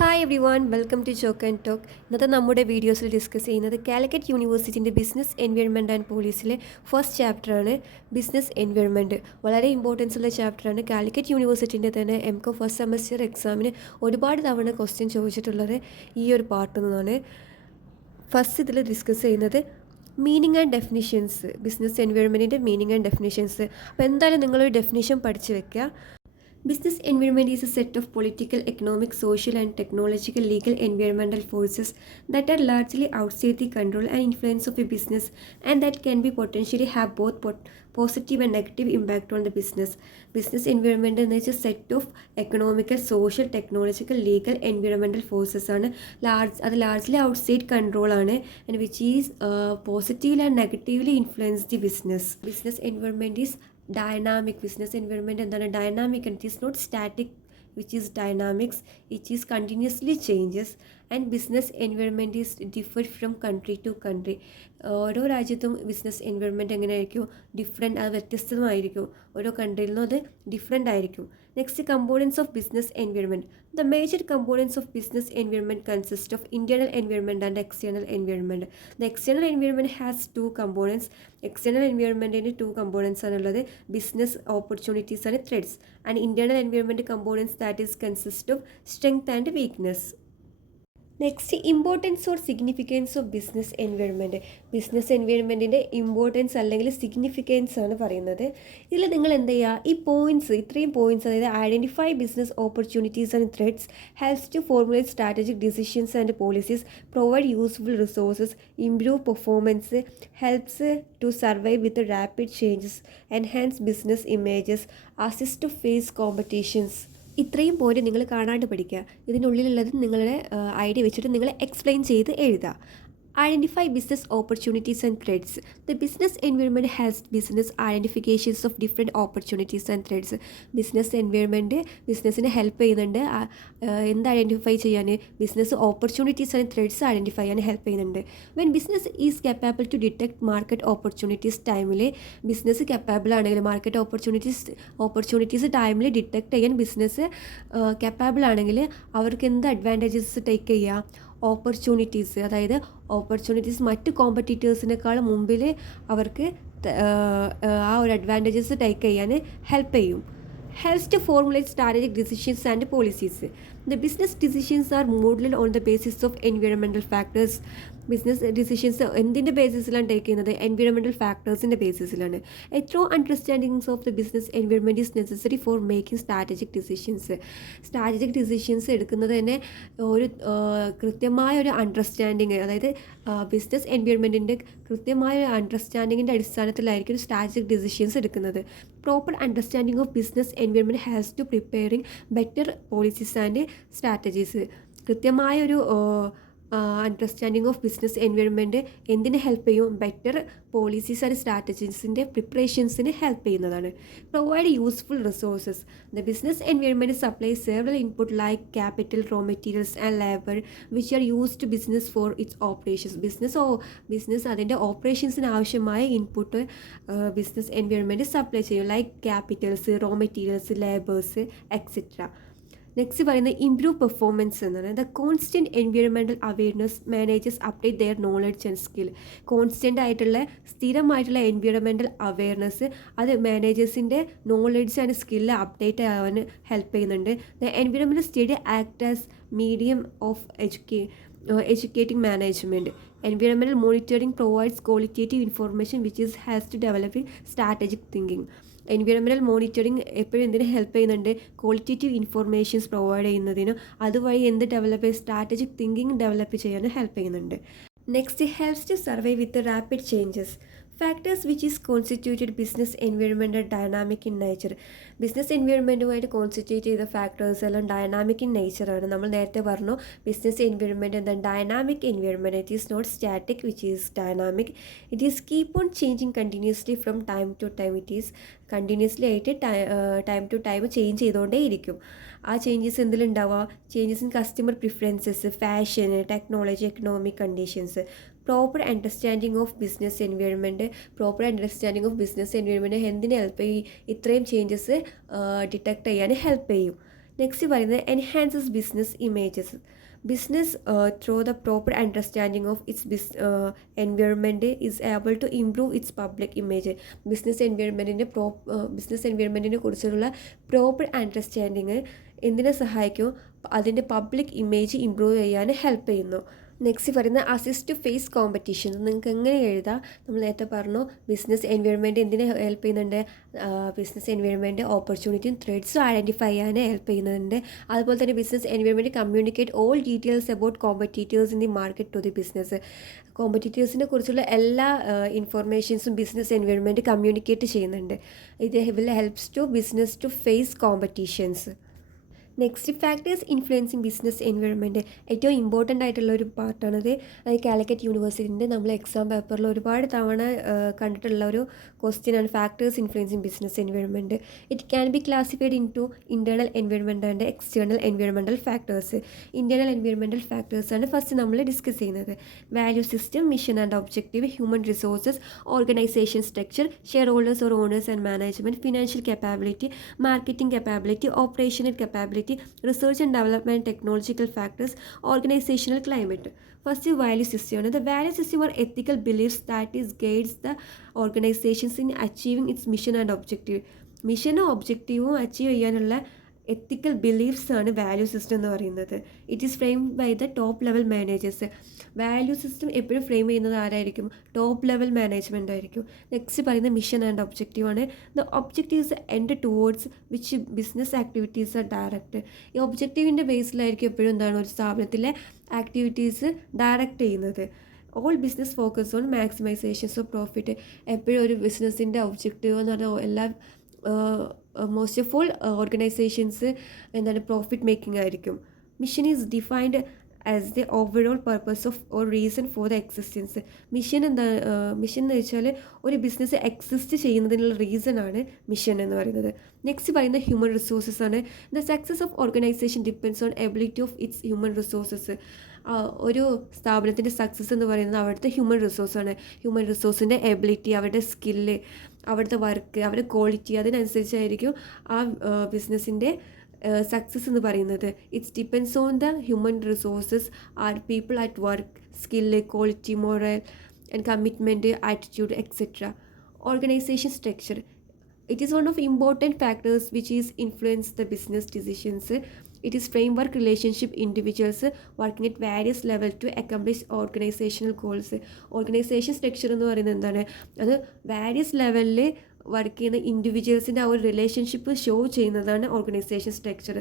Hi everyone welcome to Chalk and Talk. ഇന്നത്തെ നമ്മുടെ വീഡിയോസിൽ ഡിസ്കസ് ചെയ്യുന്നത് കാലിക്കറ്റ് യൂണിവേഴ്സിറ്റിൻ്റെ ബിസിനസ് എൻവയോൺമെൻറ്റ് ആൻഡ് പോളിസിയിലെ ഫസ്റ്റ് ചാപ്റ്ററാണ് ബിസിനസ് എൻവയോൺമെൻറ്റ്. വളരെ ഇമ്പോർട്ടൻസ് ഉള്ള ചാപ്റ്ററാണ്. കാലിക്കറ്റ് യൂണിവേഴ്സിറ്റിൻ്റെ തന്നെ MCom ഫസ്റ്റ് സെമസ്റ്റർ എക്സാമിന് ഒരുപാട് തവണ ക്വസ്റ്റ്യൻ ചോദിച്ചിട്ടുള്ളത് ഈ ഒരു പാർട്ടിൽ നിന്നാണ്. ഫസ്റ്റ് ഇതിൽ ഡിസ്കസ് ചെയ്യുന്നത് മീനിങ് ആൻഡ് ഡെഫിനിഷൻസ്, ബിസിനസ് എൻവയോൺമെൻറ്റിൻ്റെ മീനിങ് ആൻഡ് ഡെഫിനിഷൻസ്. അപ്പോൾ എന്തായാലും നിങ്ങളൊരു ഡെഫിനിഷൻ പഠിച്ച് വെക്കുക. Business environment is a set of political, economic, social, and technological, legal, environmental forces that are largely outside the control and influence of a business, and that can be potentially have both positive and negative impact on the business. Business environment is a set of economical, social, technological, legal, environmental forces ആണ്. അത് largely outside control ആണ്, and which is positively and negatively influence the business. Business environment is dynamic. Business environment എന്താണ്? Dynamic, and it is not static, which is dynamics. It is continuously changes, and business environment is different from country to country. ഓരോ രാജ്യത്തും business environment എങ്ങനെയായിരിക്കും? Different, അത് വ്യത്യസ്തമായിരിക്കും. ഓരോ കൺട്രിയിൽ നിന്നും അത് different ആയിരിക്കും. Next, components of business environment. The major components of business environment consist of internal environment and external environment. The external environment has two components. External environment in two components are business opportunities and threats, and internal environment components that is consist of strength and weakness. Next, importance or significance of business environment. Business എൻവയോൺമെൻറ്റിൻ്റെ importance അല്ലെങ്കിൽ significance ആണ് പറയുന്നത്. ഇതിൽ നിങ്ങൾ എന്ത് ചെയ്യുക, ഈ points, ഇത്രയും പോയിൻറ്റ്സ്, അതായത് identify business opportunities and threats, helps to formulate strategic decisions and policies, provide useful resources, improve performance, helps to survive with rapid changes, enhance business images, assist to face competitions. ഇത്രയും point നിങ്ങൾ കാണാണ്ട് പഠിക്കുക. ഇതിനുള്ളിലുള്ളത് നിങ്ങളുടെ idea വെച്ചിട്ട് നിങ്ങൾ explain ചെയ്ത് എഴുതുക. Identify business opportunities and threats. The business environment has business identifications of different opportunities and threats. Business environment ബിസിനസ്സിനെ ഹെൽപ്പ് ചെയ്യുന്നുണ്ട്. എന്ത് ഐഡൻറ്റിഫൈ ചെയ്യാൻ? Business opportunities and threats identify ചെയ്യാൻ ഹെൽപ്പ് ചെയ്യുന്നുണ്ട്. When business is capable to detect market opportunities ടൈമിൽ, business capable ആണെങ്കിൽ market opportunities ടൈമിൽ detect ചെയ്യാൻ ബിസിനസ് കപ്പാബിൾ ആണെങ്കിൽ അവർക്ക് എന്ത് അഡ്വാൻറ്റേജസ് ടേക്ക് ചെയ്യുക? ഓപ്പർച്യൂണിറ്റീസ്, അതായത് ഓപ്പർച്യൂണിറ്റീസ് മറ്റ് കോമ്പറ്റീറ്റേഴ്സിനേക്കാൾ മുമ്പിൽ അവർക്ക് ആ ഒരു അഡ്വാൻറ്റേജസ് ടേക്ക് ചെയ്യാൻ ഹെൽപ്പ് ചെയ്യും. Helps to formulate strategic decisions and policies. The business decisions are modeled on the basis of environmental factors. Business decisions എന്തിൻ്റെ ബേസിസിലാണ് ടേക്ക് ചെയ്യുന്നത്? എൻവയോൺമെൻറ്റൽ ഫാക്ടേഴ്സിൻ്റെ ബേസിസിലാണ്. A through understandings of the business environment is necessary for making strategic decisions. Strategic decisions എടുക്കുന്നത് തന്നെ ഒരു കൃത്യമായ ഒരു അണ്ടർസ്റ്റാൻഡിങ്, അതായത് ബിസിനസ് എൻവയോൺമെൻറ്റിൻ്റെ കൃത്യമായ ഒരു അണ്ടർസ്റ്റാൻഡിങ്ങിൻ്റെ അടിസ്ഥാനത്തിലായിരിക്കും ഒരു സ്ട്രാറ്റജിക് ഡിസിഷൻസ് എടുക്കുന്നത്. Proper understanding of business environment has to preparing better policies and strategies. കൃത്യമായൊരു അണ്ടർസ്റ്റാൻഡിങ് ഓഫ് ബിസിനസ് എൻവയോൺമെൻറ്റ് എന്തിനെ ഹെൽപ്പ് ചെയ്യും? ബെറ്റർ പോളിസീസ് ആൻഡ് സ്ട്രാറ്റജീസിൻ്റെ പ്രിപ്പറേഷൻസിന് ഹെൽപ്പ് ചെയ്യുന്നതാണ്. Provide useful resources. The business environment supply several input like capital, raw materials and labour which are used to business for its operations. Business അതിൻ്റെ ഓപ്പറേഷൻസിന് ആവശ്യമായ input business environment supply ചെയ്യും, like capitals, raw materials, labours etcetera. Next പറയുന്നത് improve performance എന്നാണ്. The constant environmental awareness managers update their knowledge and skill. Constant ആയിട്ടുള്ള സ്ഥിരമായിട്ടുള്ള environmental awareness അത് മാനേജേഴ്സിൻ്റെ നോളജ് ആൻഡ് സ്കില്ല് അപ്ഡേറ്റ് ആവാൻ ഹെൽപ്പ് ചെയ്യുന്നുണ്ട്. The environmental study act as medium of educating management. Environmental monitoring provides qualitative information which has to develop strategic thinking. Environmental monitoring എപ്പോഴും എന്തിനു help ചെയ്യുന്നുണ്ട്? Qualitative informations provide ചെയ്യുന്നതിനും അതുവഴി എന്ത് develop strategic thinking develop ചെയ്യാനും help ചെയ്യുന്നുണ്ട്. Next, helps to survive with rapid changes. Factors which is constituted business environment dynamic in nature. Business എൻവയോൺമെൻറ്റുമായിട്ട് constitute ചെയ്ത ഫാക്ടേഴ്സ് എല്ലാം ഡൈനാമിക് ഇൻ നേച്ചറാണ്. നമ്മൾ നേരത്തെ പറഞ്ഞു ബിസിനസ് എൻവയോൺമെൻറ്റ് എന്താണ്? Dynamic environment. It is not static, which is dynamic. It is keep on changing continuously from time to time. It is continuously ആയിട്ട് time to time change ചെയ്തുകൊണ്ടേ ഇരിക്കും. ആ changes എന്തിലുണ്ടാവുക? Changes in customer preferences, fashion, technology, economic conditions. Proper understanding of business environment. Proper understanding of business environment എന്തിനെ help ചെയ്യും? ഇത്രയും changes detect ചെയ്യാൻ help ചെയ്യും. Next പറയുന്നത് enhances business images. Business through the proper understanding of its environment is able to improve its public image. Business എൻവയോൺമെൻറ്റിനെ കുറിച്ചുള്ള proper understanding എന്തിനെ സഹായിക്കും? അതിൻ്റെ പബ്ലിക് ഇമേജ് ഇമ്പ്രൂവ് ചെയ്യാൻ ഹെൽപ്പ് ചെയ്യുന്നു. നെക്സ്റ്റ് പറയുന്നത് അസിസ്റ്റ് ടു ഫേസ് കോമ്പറ്റീഷൻ. നിങ്ങൾക്ക് എങ്ങനെ എഴുതാം? നമ്മൾ നേരത്തെ പറഞ്ഞു ബിസിനസ് എൻവയോൺമെൻറ്റ് എന്തിനെ ഹെൽപ്പ് ചെയ്യുന്നുണ്ട്? ബിസിനസ് എൻവയോൺമെൻറ്റ് ഓപ്പർച്യൂണിറ്റിയും ത്രെഡ്സും ഐഡൻറ്റിഫൈ ചെയ്യാൻ ഹെൽപ്പ് ചെയ്യുന്നുണ്ട്. അതുപോലെ തന്നെ business environment communicate all details about competitors in the market to the business. കോമ്പറ്റീറ്റേഴ്സിനെ കുറിച്ചുള്ള എല്ലാ ഇൻഫോർമേഷൻസും ബിസിനസ് എൻവയോൺമെൻറ്റ് കമ്മ്യൂണിക്കേറ്റ് ചെയ്യുന്നുണ്ട്. ഇത് will helps to business to face competitions. Next factors influencing business environment. ഏറ്റവും ഇമ്പോർട്ടൻ്റ് ആയിട്ടുള്ള ഒരു പാർട്ടാണത്. അത് കാലിക്കറ്റ് യൂണിവേഴ്സിറ്റിൻ്റെ നമ്മൾ എക്സാം പേപ്പറിൽ ഒരുപാട് തവണ കണ്ടിട്ടുള്ള ഒരു ക്വസ്റ്റ്യനാണ് factors influencing business environment. It can be classified into internal environment and external environmental factors. Internal environmental ഫാക്ടേഴ്സാണ് ഫസ്റ്റ് നമ്മൾ ഡിസ്കസ് ചെയ്യുന്നത്. Value system, mission and objective, human resources, organisation structure, shareholders or owners and management, financial capability, marketing capability, operational capability, research and development, technological factors, organizational climate. First, value system. The value system are ethical beliefs that is guides the organizations in achieving its mission and objective. മിഷനും ഒബ്ജക്റ്റീവും achieve ചെയ്യാനുള്ള ethical beliefs ആണ് value system എന്ന് പറയുന്നത്. It is framed by the top level managers. Value system എപ്പോഴും frame ചെയ്യുന്നത് ആരായിരിക്കും? Top level management ആയിരിക്കും. നെക്സ്റ്റ് പറയുന്നത് മിഷൻ ആൻഡ് ഒബ്ജക്റ്റീവ് ആണ്. The objectives end towards which business activities are direct. ഈ ഒബ്ജക്റ്റീവിൻ്റെ ബേസിലായിരിക്കും എപ്പോഴും എന്താണ് ഒരു സ്ഥാപനത്തിലെ ആക്ടിവിറ്റീസ് ഡയറക്റ്റ് ചെയ്യുന്നത്. All business focus on maximisations of profit. എപ്പോഴും ഒരു ബിസിനസ്സിൻ്റെ ഒബ്ജക്റ്റീവ് എന്ന് പറഞ്ഞാൽ എല്ലാ മോസ്റ്റ് ഓഫ് ഓൾ ഓർഗനൈസേഷൻസ് എന്താണ് പ്രോഫിറ്റ് മേക്കിംഗ് ആയിരിക്കും. Mission is defined as the overall purpose of or reason for the existence. Mission mission എന്ന് വെച്ചാൽ ഒരു ബിസിനസ് എക്സിസ്റ്റ് ചെയ്യുന്നതിനുള്ള റീസണാണ് മിഷൻ എന്ന് പറയുന്നത്. നെക്സ്റ്റ് പറയുന്നത് ഹ്യൂമൻ റിസോഴ്സസ് ആണ്. The success of organisation depends on ability of its human resources. ഒരു സ്ഥാപനത്തിൻ്റെ സക്സസ് എന്ന് പറയുന്നത് അവിടുത്തെ ഹ്യൂമൻ റിസോഴ്സാണ്. ഹ്യൂമൻ റിസോഴ്സിൻ്റെ എബിലിറ്റി, അവരുടെ സ്കില്ല്, അവിടുത്തെ വർക്ക്, അവരുടെ ക്വാളിറ്റി, അതിനനുസരിച്ചായിരിക്കും ആ ബിസിനസ്സിൻ്റെ സക്സസ് എന്ന് പറയുന്നത്. It's depends on the human resources are people at work, skill, quality, moral and commitment, attitude etcetera. Organisation structure. It is one of important factors which is influence the business decisions. It is framework relationship individuals working at various level to accomplish organizational goals. Organization structure എന്ന് പറയുന്നത് എന്താണ്? അത് various ലെവലിൽ work ചെയ്യുന്ന ഇൻഡിവിജ്വൽസിൻ്റെ ആ ഒരു relationship show ചെയ്യുന്നതാണ് ഓർഗനൈസേഷൻ സ്ട്രക്ചർ.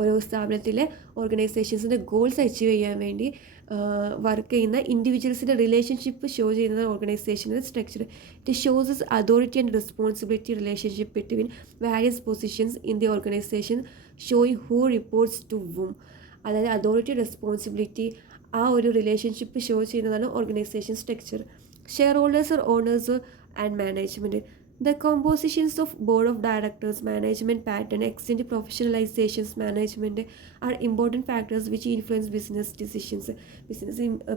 ഓരോ സ്ഥാപനത്തിലെ ഓർഗനൈസേഷൻസിൻ്റെ ഗോൾസ് അച്ചീവ് ചെയ്യാൻ വേണ്ടി വർക്ക് ചെയ്യുന്ന ഇൻഡിവിജ്വൽസിൻ്റെ റിലേഷൻഷിപ്പ് ഷോ ചെയ്യുന്നത് organisational structure. It shows authority and responsibility relationship between various positions in the organisation showing who reports to whom. അതായത് അതോറിറ്റി, റെസ്പോൺസിബിലിറ്റി, ആ ഒരു റിലേഷൻഷിപ്പ് ഷോ ചെയ്യുന്നതാണ് organisation structure. Shareholders or owners and management. The compositions of board of directors, management pattern, extended professionalizations, management are important factors which influence business decisions.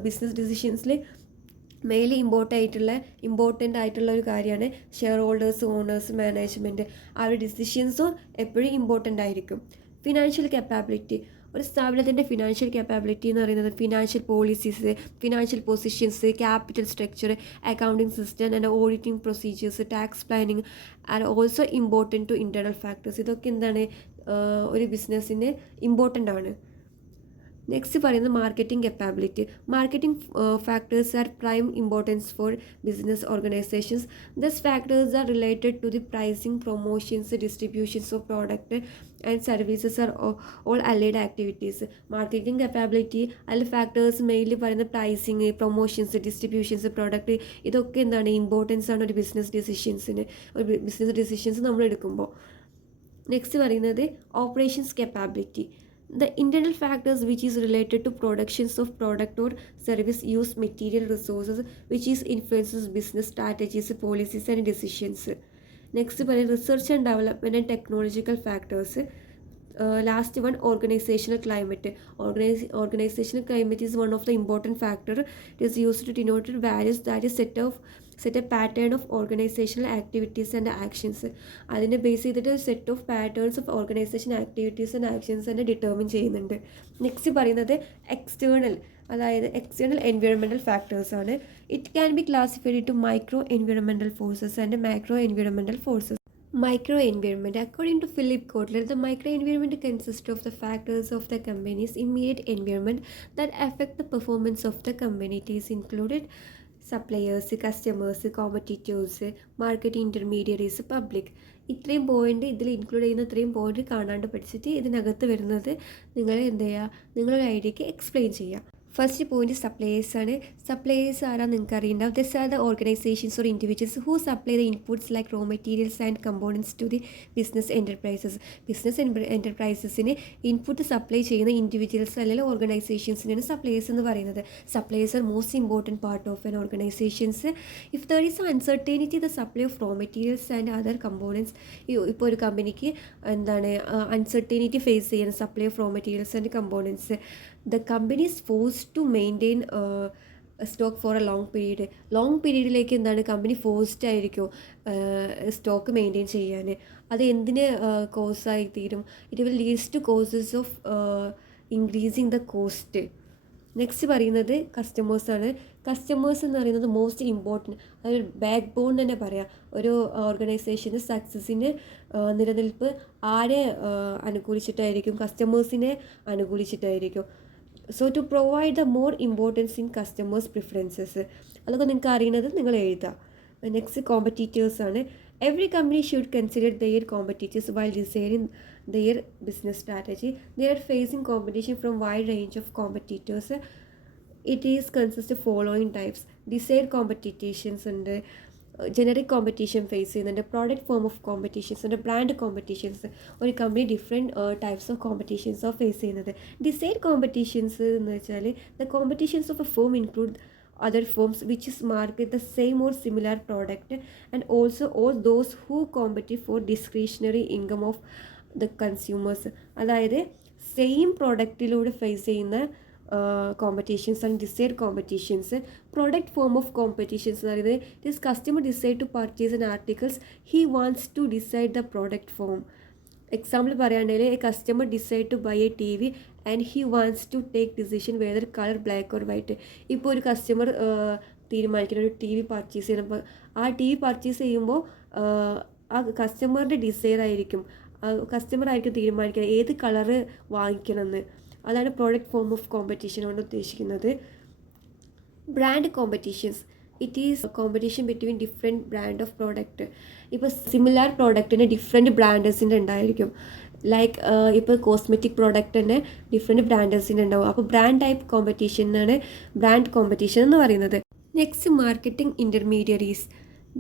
Business decisions-ൽ mainly important ആയിട്ടുള്ള ഒരു കാര്യമാണ് share holders, owners, management. ആ ഒരു ഡിസിഷൻസും എപ്പോഴും important ആയിരിക്കും. Financial capability. ഒരു സ്ഥാപനത്തിൻ്റെ ഫിനാൻഷ്യൽ കപ്പാബിലിറ്റി എന്ന് പറയുന്നത് financial policies, financial positions, capital structure, accounting system and auditing procedures, tax planning are also important to internal factors. ഇതൊക്കെ എന്താണ് ഒരു ബിസിനസ്സിന് ഇമ്പോർട്ടൻ്റ് ആണ്. നെക്സ്റ്റ് പറയുന്നത് marketing capability. Marketing factors are prime importance for business organisations. Thus factors are related to the pricing, promotions, distributions of product and services are all allied activities. Marketing capability അതിൽ factors mainly പറയുന്നത് pricing, promotions, distributions, product, ഇതൊക്കെ എന്താണ് importance ആണ് ഒരു business decisions നമ്മൾ എടുക്കുമ്പോൾ. Next പറയുന്നത് operations കപ്പാബിലിറ്റി. The internal factors which is related to productions of product or service use material resources which is influences business strategies, policies and decisions. Next one, research and development and technological factors. Last one, organizational climate. Organizational climate is one of the important factor. It is used to denote values that is set A pattern of organisational activities and actions. അതിനെ base ചെയ്തിട്ട് set of patterns of organisation activities and actions തന്നെ determine ചെയ്യുന്നുണ്ട്. Next പറയുന്നത് external, അതായത് external environmental factors ആണ്. It can be classified into micro environmental forces and macro environmental forces. Microenvironment. According to Philip Kotler, the microenvironment consists of the factors of the company's immediate environment that affect the performance of the company. It is included suppliers, customers, competitors, market intermediaries, public. ഇത്രയും point ഇതിൽ include ചെയ്യുന്ന ഇത്രയും point കാണാണ്ട് പഠിച്ചിട്ട് ഇതിനകത്ത് വരുന്നത് നിങ്ങൾ എന്ത് ചെയ്യുക, നിങ്ങളൊരു ഐഡിയക്ക് എക്സ്പ്ലെയിൻ ചെയ്യുക. ഫസ്റ്റ് പോയിന്റ് സപ്ലയേഴ്സ് ആണ്. സപ്ലയേഴ്സ് ആരാണ് നിങ്ങൾക്ക് അറിയുണ്ടാവും. This are the organisations or individuals who supply the inputs like raw materials and components to the business enterprises. Business എൻ്റർപ്രൈസസിന് ഇൻപുട്ട് സപ്ലൈ ചെയ്യുന്ന ഇൻഡിവിജ്വൽസ് അല്ലെങ്കിൽ ഓർഗനൈസേഷൻസിനാണ് സപ്ലയേഴ്സ് എന്ന് പറയുന്നത്. Suppliers are most important part of an organisations. If there is uncertainty the supply of raw materials and other components. ഇപ്പോൾ ഒരു കമ്പനിക്ക് എന്താണ് അൺസർട്ടനിറ്റി ഫേസ് ചെയ്യുന്ന supply of raw materials and components, the company is forced to maintain stock for a long പീരീഡിലേക്ക് എന്താണ് company forced ആയിരിക്കും stock maintain ചെയ്യാൻ. അത് എന്തിന് കോസായി തീരും? It will leads to causes of increasing the cost. Next പറയുന്നത് കസ്റ്റമേഴ്സാണ്. കസ്റ്റമേഴ്സ് എന്ന് പറയുന്നത് മോസ്റ്റ് ഇമ്പോർട്ടൻറ്റ്, അതൊരു ബാക്ക് ബോൺ തന്നെ പറയാം. ഒരു ഓർഗനൈസേഷൻ്റെ സക്സസ്സിന് നിലനിൽപ്പ് ആരെ അനുകൂലിച്ചിട്ടായിരിക്കും? കസ്റ്റമേഴ്സിനെ അനുകൂലിച്ചിട്ടായിരിക്കും. So to provide the more importance in customers preferences. അതൊക്കെ നിങ്ങൾക്ക് അറിയുന്നത് നിങ്ങൾ എഴുതാം. നെക്സ്റ്റ് കോമ്പറ്റീറ്റേഴ്സാണ്. Every company should consider their competitors while designing their business strategy. They are facing competition from wide range of competitors. It is consists of following types. Desired competitions and generic competition face ചെയ്യുന്നുണ്ട്. Product form of competitions ഉണ്ട്. Brand competitions. ഒരു company different types of competitions ആണ് face ചെയ്യുന്നത്. Desire competitions എന്ന് വെച്ചാൽ the competitions of a firm include other firms which is market the same or similar product and also all those who compete for discretionary income of the consumers. അതായത് same പ്രോഡക്റ്റിലൂടെ face ചെയ്യുന്ന competitions and desire competitions. Product form of competitions എന്ന് പറയുന്നത് it is customer decide to purchase an articles he wants to decide the product form. Example പറയുകയാണെങ്കിൽ a customer decide to buy a T V and he wants to take decision whether colour black or white. ഇപ്പോൾ ഒരു customer തീരുമാനിക്കുന്ന ഒരു T V purchase ചെയ്യുമ്പോൾ ആ T V purchase ചെയ്യുമ്പോൾ ആ കസ്റ്റമറുടെ Desire ആയിരിക്കും, കസ്റ്റമർ ആയിരിക്കും തീരുമാനിക്കുക ഏത് കളറ് വാങ്ങിക്കണമെന്ന്. അതാണ് പ്രോഡക്റ്റ് ഫോം ഓഫ് കോമ്പറ്റീഷൻ കൊണ്ട് ഉദ്ദേശിക്കുന്നത്. Brand competitions. It is competition between different brand of product. ഇപ്പോൾ സിമിലാർ പ്രോഡക്റ്റിന് ഡിഫറെൻറ്റ് ബ്രാൻഡേഴ്സിൻ്റെ ഉണ്ടായിരിക്കും. ലൈക്ക് ഇപ്പോൾ കോസ്മെറ്റിക് പ്രോഡക്റ്റ് തന്നെ ഡിഫറെൻറ്റ് ബ്രാൻഡേഴ്സിൻ്റെ ഉണ്ടാവും. അപ്പോൾ ബ്രാൻഡ് ടൈപ്പ് കോമ്പറ്റീഷനാണ് ബ്രാൻഡ് കോമ്പറ്റീഷൻ എന്ന് പറയുന്നത്. Next marketing intermediaries.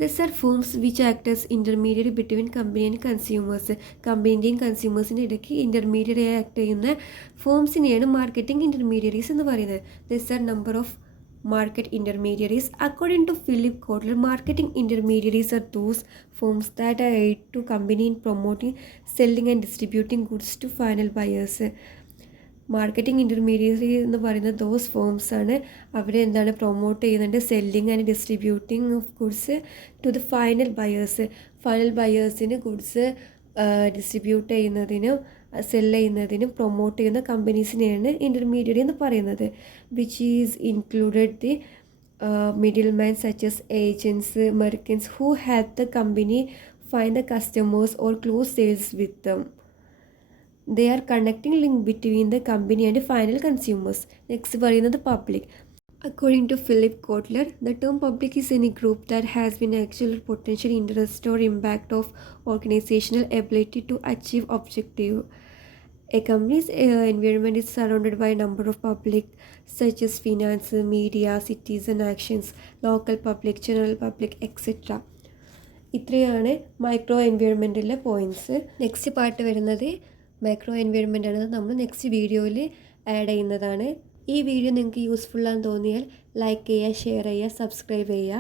These are firms which act as intermediary between company and consumers. കമ്പനിൻ്റെയും കൺസ്യൂമേഴ്സിൻ്റെ ഇടയ്ക്ക് intermediary act ചെയ്യുന്ന ഫോംസിനെയാണ് മാർക്കറ്റിംഗ് ഇൻ്റർമീഡിയറീസ് എന്ന് പറയുന്നത്. These are number of market intermediaries. According to Philip Kotler, marketing intermediaries are those firms that are aid to company in promoting, selling and distributing goods to final buyers. Marketing intermediary എന്ന് പറയുന്ന those firms ആണ്. അവർ എന്താണ് promote ചെയ്യുന്നുണ്ട്, selling and distributing of goods to the final buyers. Final ബയേഴ്സിന് goods distribute ചെയ്യുന്നതിനും sell ചെയ്യുന്നതിനും promote ചെയ്യുന്ന കമ്പനീസിനെയാണ് ഇൻ്റർമീഡിയറി എന്ന് പറയുന്നത്. Which is included the middleman such as agents, merchants who help the company find the customers or close sales with them. They are connecting link between the company and final consumers. Next പറയുന്നത് public. According to Philip Kotler, the term public is any group that has been actual potential interest or impact of organizational ability to achieve objective. A company's environment is surrounded by a number of public such as finance, media, citizen actions, local public, general public, etc. ഇത്രയാണ് micro എൻവയോൺമെൻറ്റിലെ points. Next part വരുന്നത് micro environment ആണ്. നമ്മൾ next വീഡിയോയിൽ add ചെയ്യുന്നതാണ്. ഈ video നിങ്ങൾക്ക് യൂസ്ഫുള്ളാന്ന് തോന്നിയാൽ like ചെയ്യുക, ഷെയർ ചെയ്യുക, സബ്സ്ക്രൈബ് ചെയ്യുക.